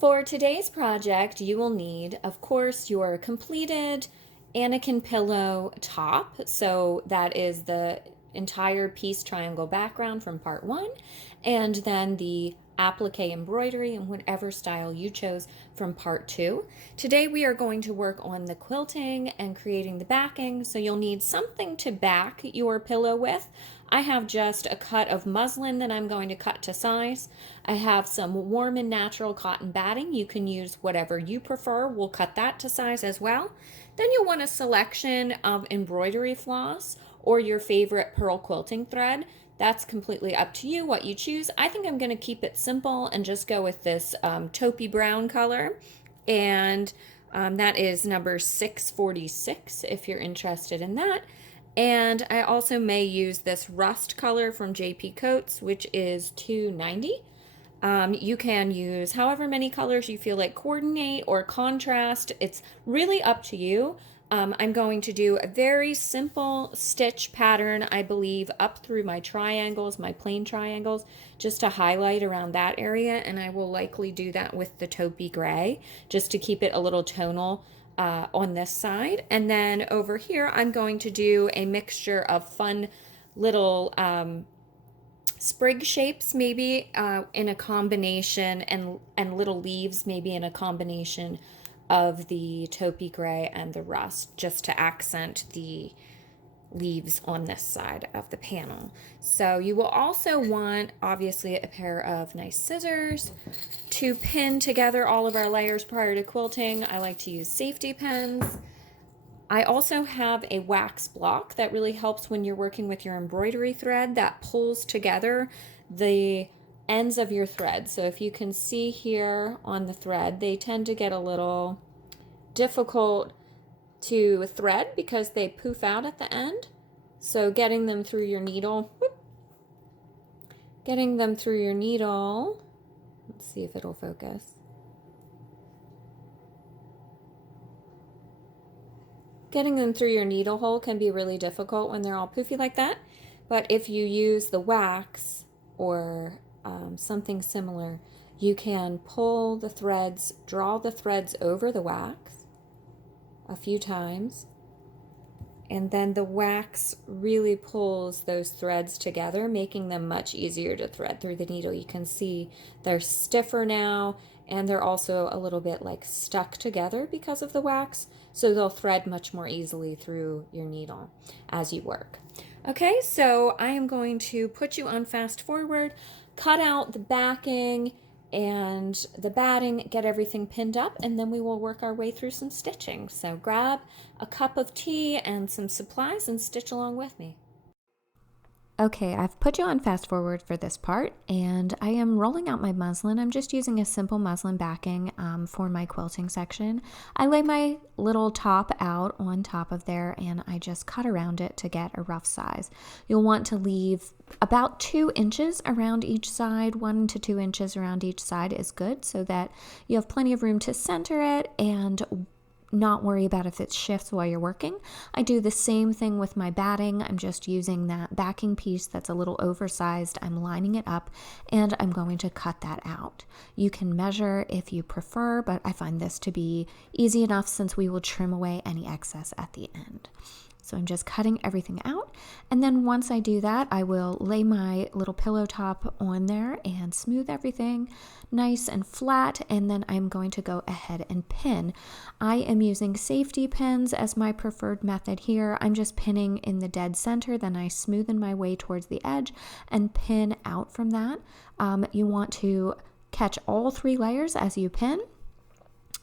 For today's project, you will need, of course, your completed Anniken Pillow top. So that is the entire piece triangle background from part one, and then the applique embroidery in whatever style you chose from part two. Today we are going to work on the quilting and creating the backing, so you'll need something to back your pillow with. I have just a cut of muslin that I'm going to cut to size. I have some warm and natural cotton batting. You can use whatever you prefer. We'll cut that to size as well. Then you'll want a selection of embroidery floss or your favorite pearl quilting thread. That's completely up to you what you choose. I think I'm going to keep it simple and just go with this taupey brown color. And that is number 646 if you're interested in that. And I also may use this rust color from JP Coats, which is 290. You can use however many colors you feel like coordinate or contrast. It's really up to you. I'm going to do a very simple stitch pattern, I believe, up through my triangles, my plain triangles, just to highlight around that area. And I will likely do that with the taupey gray, just to keep it a little tonal on this side. And then over here, I'm going to do a mixture of fun little sprig shapes, maybe in a combination, and little leaves, maybe in a combination of the taupey gray and the rust, just to accent the leaves on this side of the panel. So you will also want, obviously, a pair of nice scissors to pin together all of our layers prior to quilting. I like to use safety pins. I also have a wax block that really helps when you're working with your embroidery thread, that pulls together the ends of your thread. So if you can see here on the thread, they tend to get a little difficult to thread because they poof out at the end. So getting them through your needle, let's see if it'll focus. Getting them through your needle hole can be really difficult when they're all poofy like that. But if you use the wax or something similar, you can pull the threads, draw the threads over the wax a few times, and then the wax really pulls those threads together, making them much easier to thread through the needle. You can see they're stiffer now, and they're also a little bit like stuck together because of the wax, so they'll thread much more easily through your needle as you work. Okay, so I am going to put you on fast forward, cut out the backing and the batting, get everything pinned up, and then we will work our way through some stitching. So grab a cup of tea and some supplies and stitch along with me. Okay, I've put you on fast forward for this part, and I am rolling out my muslin. I'm just using a simple muslin backing for my quilting section. I lay my little top out on top of there, and I just cut around it to get a rough size. You'll want to leave about 2 inches around each side. 1 to 2 inches around each side is good, so that you have plenty of room to center it and not worry about if it shifts while you're working. I do the same thing with my batting. I'm just using that backing piece that's a little oversized. I'm lining it up and I'm going to cut that out. You can measure if you prefer, but I find this to be easy enough since we will trim away any excess at the end. So I'm just cutting everything out, and then once I do that, I will lay my little pillow top on there and smooth everything nice and flat, and then I'm going to go ahead and pin. I am using safety pins as my preferred method here. I'm just pinning in the dead center, then I smoothen my way towards the edge and pin out from that. You want to catch all 3 layers as you pin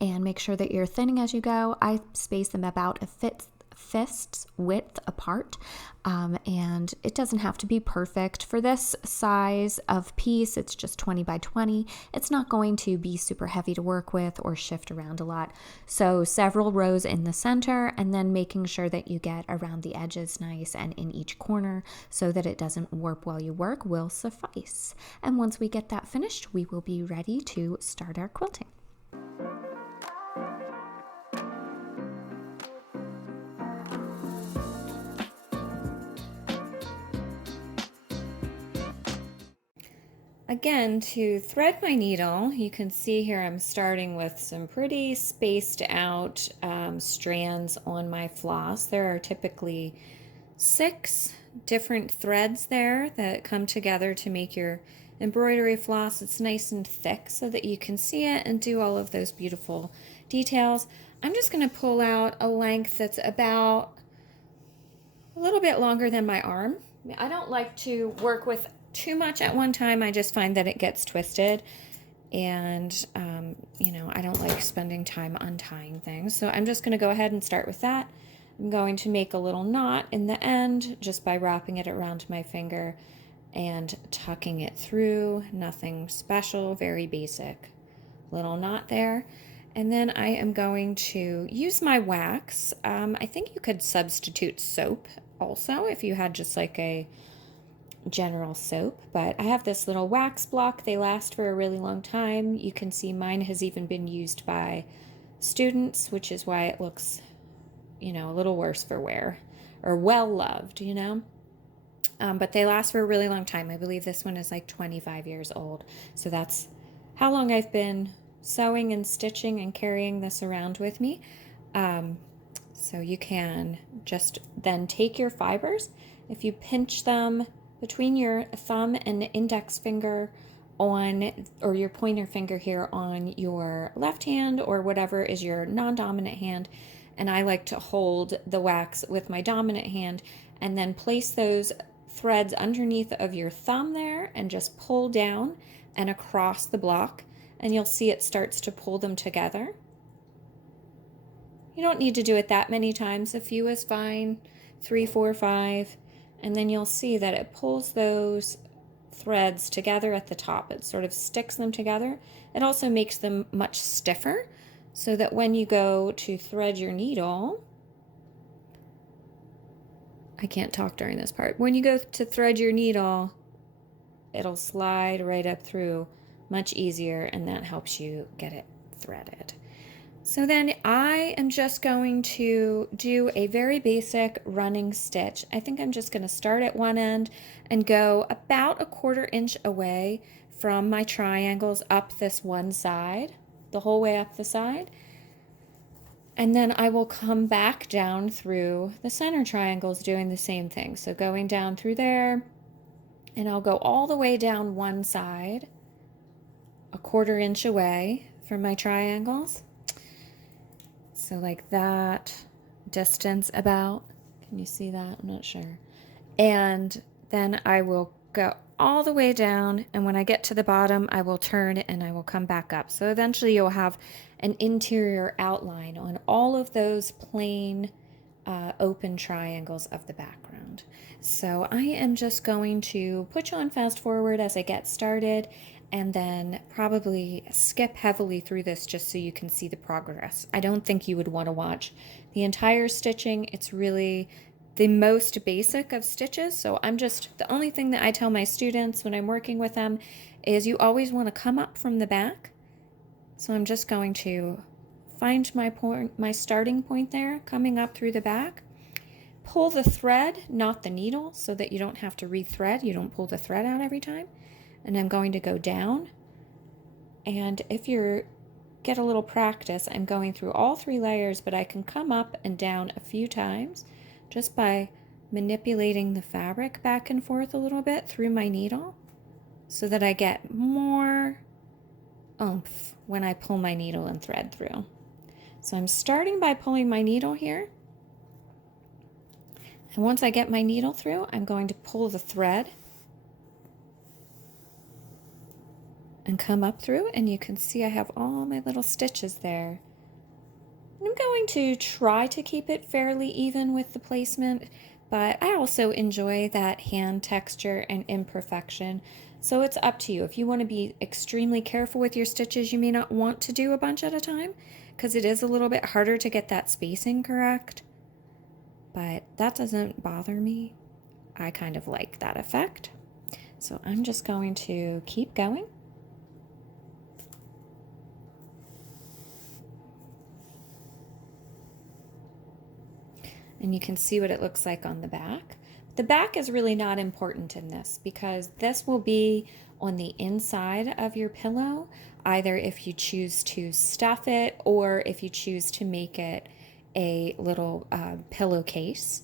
and make sure that you're thinning as you go. I space them about a fist's width apart, and it doesn't have to be perfect. For this size of piece, it's just 20 by 20. It's not going to be super heavy to work with or shift around a lot. So several rows in the center, and then making sure that you get around the edges nice and in each corner so that it doesn't warp while you work will suffice. And once we get that finished, we will be ready to start our quilting. again, to thread my needle, you can see here I'm starting with some pretty spaced out strands on my floss. There are typically 6 different threads there that come together to make your embroidery floss. It's nice and thick so that you can see it and do all of those beautiful details. I'm just going to pull out a length that's about a little bit longer than my arm. I don't like to work with too much at one time. I just find that it gets twisted, and I don't like spending time untying things. So I'm just going to go ahead and start with that. I'm going to make a little knot in the end just by wrapping it around my finger and tucking it through. Nothing special, very basic little knot there. And then I am going to use my wax. I think you could substitute soap also if you had just like a general soap, but I have this little wax block. They last for a really long time. You can see mine has even been used by students, which is why it looks, a little worse for wear, or well loved, but they last for a really long time. I believe this one is like 25 years old. So that's how long I've been sewing and stitching and carrying this around with me. So you can just then take your fibers. If you pinch them between your thumb and index finger or your pointer finger here on your left hand, or whatever is your non-dominant hand, and I like to hold the wax with my dominant hand, and then place those threads underneath of your thumb there and just pull down and across the block, and you'll see it starts to pull them together. You don't need to do it that many times. A few is fine, 3, 4, 5, and then you'll see that it pulls those threads together at the top. It sort of sticks them together. It also makes them much stiffer so that when you go to thread your needle, I can't talk during this part. When you go to thread your needle, it'll slide right up through much easier, and that helps you get it threaded. So then I am just going to do a very basic running stitch. I think I'm just going to start at one end and go about 1/4 inch away from my triangles up this one side, the whole way up the side. And then I will come back down through the center triangles doing the same thing. So going down through there, and I'll go all the way down one side, 1/4 inch away from my triangles. So like that distance about. Can you see that? I'm not sure. And then I will go all the way down, and when I get to the bottom, I will turn and I will come back up. So eventually you'll have an interior outline on all of those plain open triangles of the background. So I am just going to put you on fast forward as I get started, and then probably skip heavily through this just so you can see the progress. I don't think you would want to watch the entire stitching. It's really the most basic of stitches. So the only thing that I tell my students when I'm working with them is you always want to come up from the back. So I'm just going to find my starting point there, coming up through the back. Pull the thread, not the needle, so that you don't have to rethread. You don't pull the thread out every time. And I'm going to go down, and if you get a little practice, I'm going through all 3 layers, but I can come up and down a few times just by manipulating the fabric back and forth a little bit through my needle so that I get more oomph when I pull my needle and thread through. So I'm starting by pulling my needle here, and once I get my needle through, I'm going to pull the thread and come up through, and you can see I have all my little stitches there. I'm going to try to keep it fairly even with the placement, but I also enjoy that hand texture and imperfection. So it's up to you. If you want to be extremely careful with your stitches, you may not want to do a bunch at a time because it is a little bit harder to get that spacing correct, but that doesn't bother me. I kind of like that effect. So I'm just going to keep going. And you can see what it looks like on the back. The back is really not important in this because this will be on the inside of your pillow, either if you choose to stuff it or if you choose to make it a little pillowcase,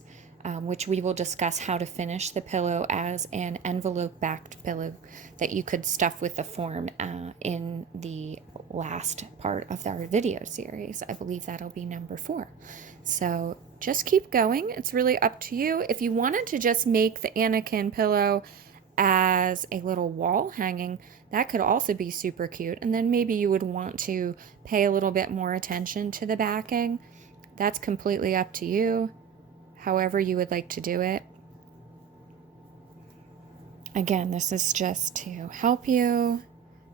which we will discuss how to finish the pillow as an envelope backed pillow that you could stuff with the form in the last part of our video series. I believe that'll be number 4. So just keep going. It's really up to you. If you wanted to just make the Anniken pillow as a little wall hanging, that could also be super cute. And then maybe you would want to pay a little bit more attention to the backing. That's completely up to you, however you would like to do it. Again, this is just to help you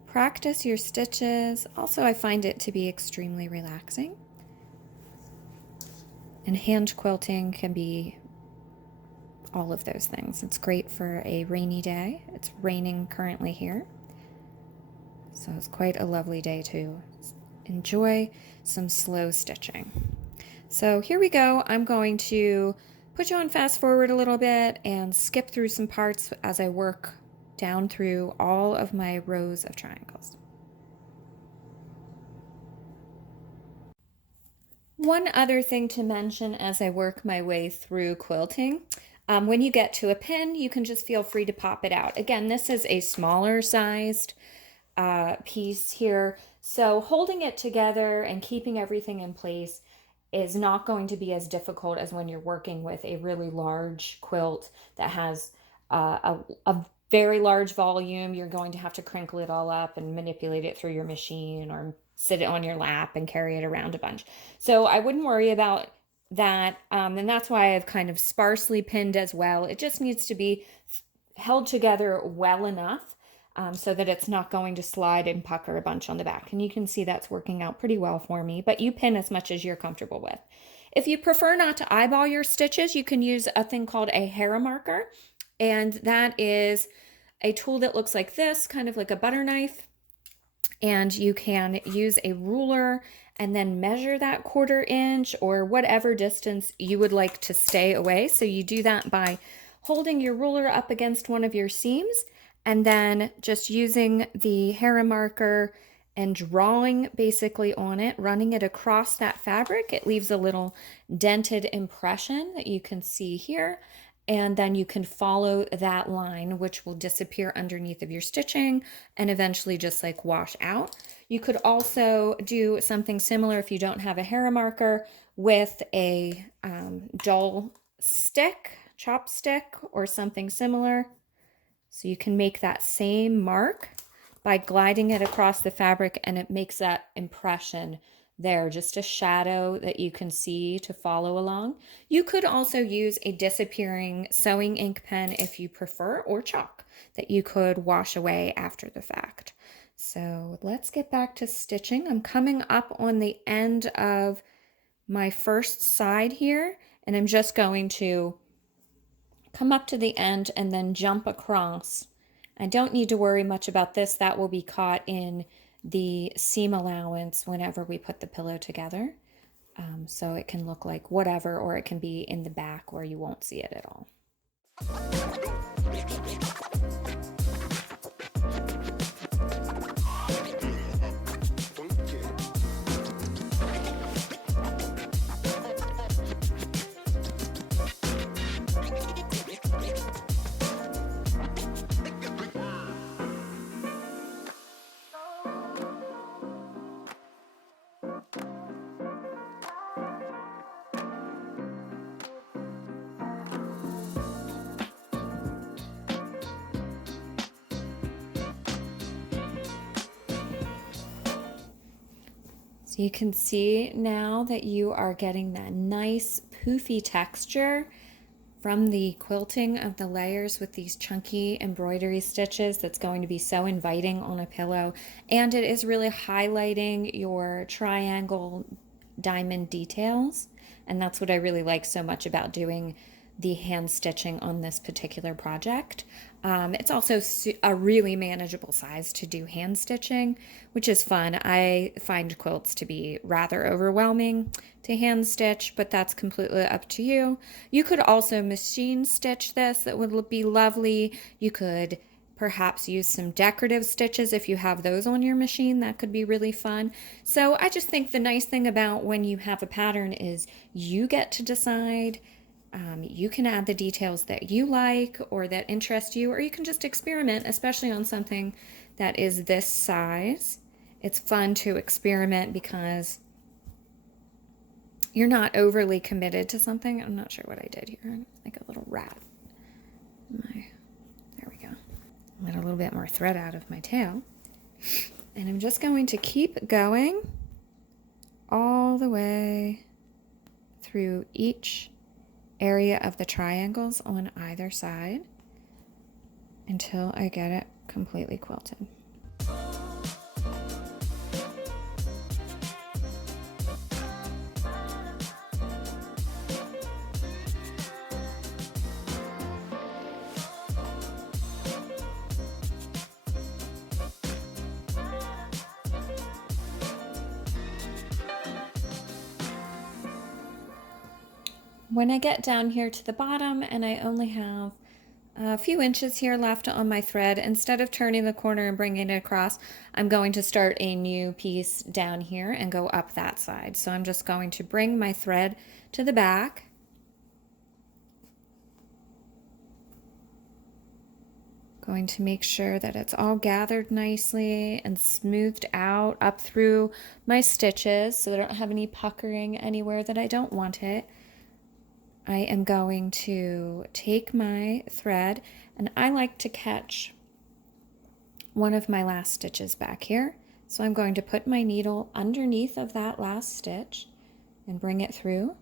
practice your stitches. Also, I find it to be extremely relaxing. And hand quilting can be all of those things. It's great for a rainy day. It's raining currently here, so it's quite a lovely day to enjoy some slow stitching. So here we go. I'm going to put you on fast forward a little bit and skip through some parts as I work down through all of my rows of triangles. One other thing to mention as I work my way through quilting, when you get to a pin, you can just feel free to pop it out. Again, this is a smaller sized piece here, so holding it together and keeping everything in place is not going to be as difficult as when you're working with a really large quilt that has a very large volume. You're going to have to crinkle it all up and manipulate it through your machine or sit it on your lap and carry it around a bunch. So I wouldn't worry about that. And that's why I've kind of sparsely pinned as well. It just needs to be held together well enough so that it's not going to slide and pucker a bunch on the back. And you can see that's working out pretty well for me, but you pin as much as you're comfortable with. If you prefer not to eyeball your stitches, you can use a thing called a hair marker. And that is a tool that looks like this, kind of like a butter knife. And you can use a ruler and then measure that 1/4 inch or whatever distance you would like to stay away. So you do that by holding your ruler up against one of your seams and then just using the hair marker and drawing basically on it, running it across that fabric. It leaves a little dented impression that you can see here. And then you can follow that line, which will disappear underneath of your stitching and eventually just like wash out. You could also do something similar if you don't have a hair marker with a dull stick, chopstick, or something similar. So you can make that same mark by gliding it across the fabric, and it makes that impression there, just a shadow that you can see to follow along. You could also use a disappearing sewing ink pen if you prefer, or chalk that you could wash away after the fact. So let's get back to stitching. I'm coming up on the end of my first side here, and I'm just going to come up to the end and then jump across. I don't need to worry much about this. That will be caught in the seam allowance whenever we put the pillow together. So it can look like whatever, or it can be in the back where you won't see it at all. So you can see now that you are getting that nice poofy texture from the quilting of the layers with these chunky embroidery stitches that's going to be so inviting on a pillow. And it is really highlighting your triangle diamond details. And that's what I really like so much about doing the hand stitching on this particular project. It's also a really manageable size to do hand stitching, which is fun. I find quilts to be rather overwhelming to hand stitch, but that's completely up to you. You could also machine stitch this. That would be lovely. You could perhaps use some decorative stitches if you have those on your machine. That could be really fun. So I just think the nice thing about when you have a pattern is you get to decide. You can add the details that you like or that interest you, or you can just experiment, especially on something that is this size. It's fun to experiment because you're not overly committed to something. I'm not sure what I did here. Like a little rat. There we go. Let a little bit more thread out of my tail. And I'm just going to keep going all the way through each area of the triangles on either side until I get it completely quilted. When I get down here to the bottom and I only have a few inches here left on my thread, instead of turning the corner and bringing it across, I'm going to start a new piece down here and go up that side. So I'm just going to bring my thread to the back. Going to make sure that it's all gathered nicely and smoothed out up through my stitches so I don't have any puckering anywhere that I don't want it. I am going to take my thread, and I like to catch one of my last stitches back here. So I'm going to put my needle underneath of that last stitch and bring it through.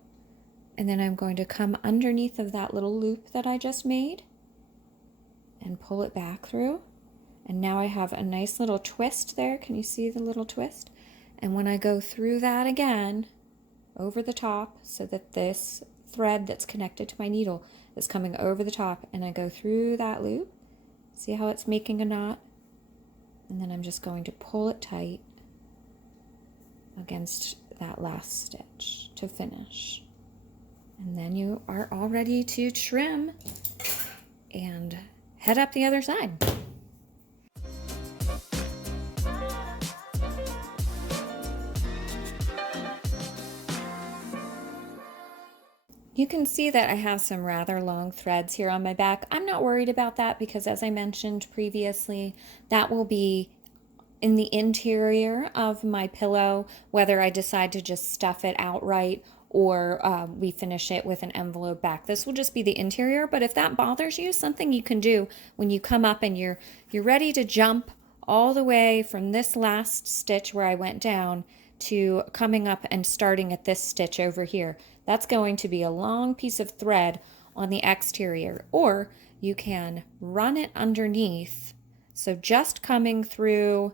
And then I'm going to come underneath of that little loop that I just made and pull it back through. And now I have a nice little twist there. Can you see the little twist? And when I go through that again, over the top, so that this thread that's connected to my needle is coming over the top, and I go through that loop. See how it's making a knot? And then I'm just going to pull it tight against that last stitch to finish. And then you are all ready to trim and head up the other side. You can see that I have some rather long threads here on my back. I'm not worried about that because, as I mentioned previously, that will be in the interior of my pillow, whether I decide to just stuff it outright or we finish it with an envelope back. This will just be the interior, but if that bothers you, something you can do when you come up and you're ready to jump all the way from this last stitch where I went down to coming up and starting at this stitch over here. That's going to be a long piece of thread on the exterior, or you can run it underneath. So just coming through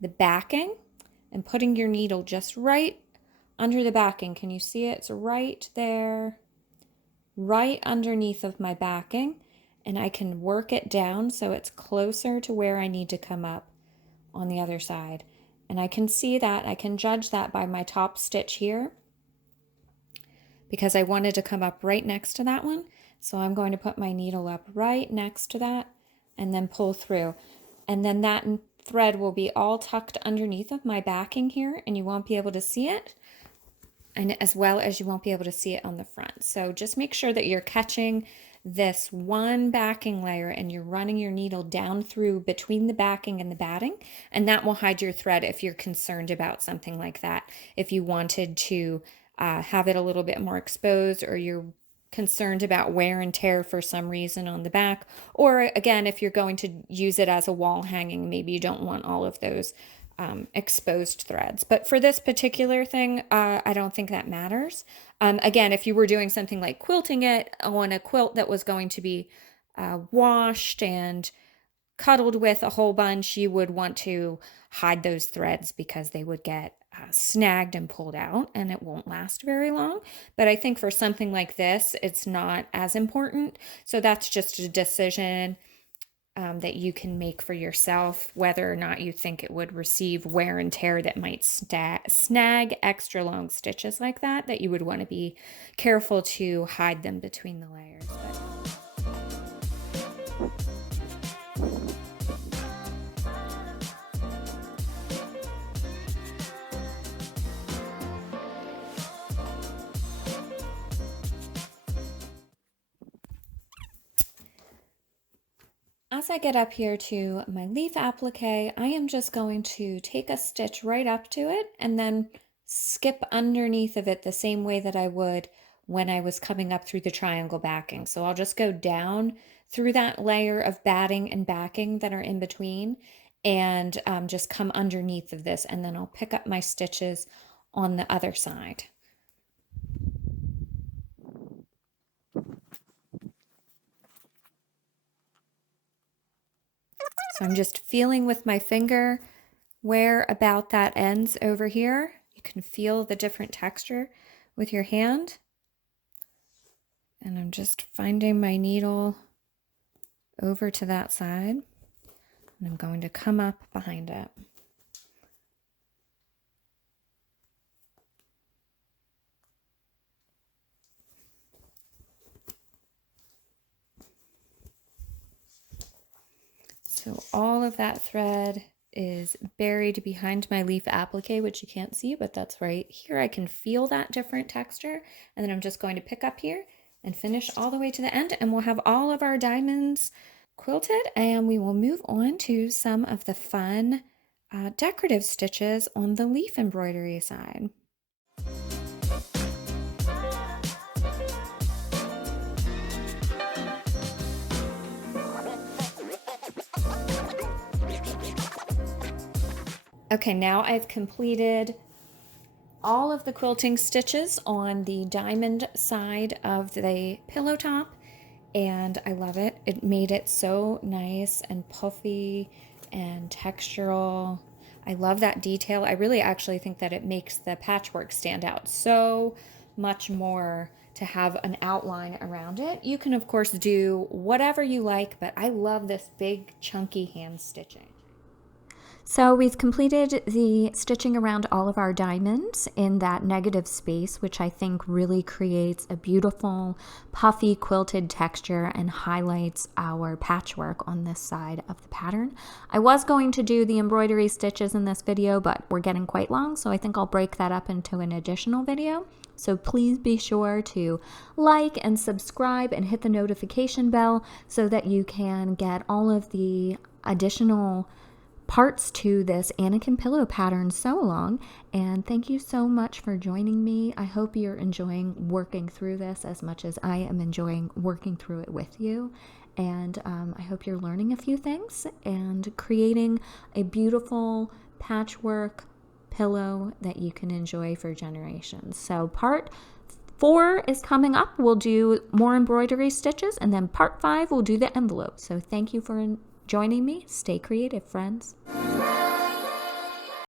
the backing and putting your needle just right under the backing. Can you see it? It's right there, right underneath of my backing, and I can work it down so it's closer to where I need to come up on the other side. And I can see that, I can judge that by my top stitch here, because I wanted to come up right next to that one. So I'm going to put my needle up right next to that and then pull through. And then that thread will be all tucked underneath of my backing here, and you won't be able to see it, and as well as you won't be able to see it on the front. So just make sure that you're catching this one backing layer and you're running your needle down through between the backing and the batting, and that will hide your thread if you're concerned about something like that. If you wanted to have it a little bit more exposed, or you're concerned about wear and tear for some reason on the back, or again, if you're going to use it as a wall hanging, maybe you don't want all of those exposed threads. But for this particular thing, I don't think that matters. Again, if you were doing something like quilting it on a quilt that was going to be washed and cuddled with a whole bunch, you would want to hide those threads because they would get snagged and pulled out, and it won't last very long. But I think for something like this, it's not as important. So that's just a decision that you can make for yourself, whether or not you think it would receive wear and tear that might snag extra long stitches like that, that you would want to be careful to hide them between the layers. As I get up here to my leaf applique, I am just going to take a stitch right up to it and then skip underneath of it the same way that I would when I was coming up through the triangle backing. So I'll just go down through that layer of batting and backing that are in between and just come underneath of this, and then I'll pick up my stitches on the other side. So I'm just feeling with my finger where about that ends over here. You can feel the different texture with your hand. And I'm just finding my needle over to that side. And I'm going to come up behind it. So all of that thread is buried behind my leaf applique, which you can't see, but that's right here. I can feel that different texture. And then I'm just going to pick up here and finish all the way to the end, and we'll have all of our diamonds quilted, and we will move on to some of the fun decorative stitches on the leaf embroidery side. Okay, now I've completed all of the quilting stitches on the diamond side of the pillow top, and I love it. It made it so nice and puffy and textural. I love that detail. I really actually think that it makes the patchwork stand out so much more to have an outline around it. You can of course do whatever you like, but I love this big chunky hand stitching. So we've completed the stitching around all of our diamonds in that negative space, which I think really creates a beautiful puffy quilted texture and highlights our patchwork on this side of the pattern. I was going to do the embroidery stitches in this video, but we're getting quite long, so I think I'll break that up into an additional video. So please be sure to like and subscribe and hit the notification bell so that you can get all of the additional parts to this Anniken Pillow Pattern sew along. And thank you so much for joining me. I hope you're enjoying working through this as much as I am enjoying working through it with you. And I hope you're learning a few things and creating a beautiful patchwork pillow that you can enjoy for generations. So part 4 is coming up. We'll do more embroidery stitches, and then part 5 we'll do the envelope. So thank you for joining me. Stay creative, friends.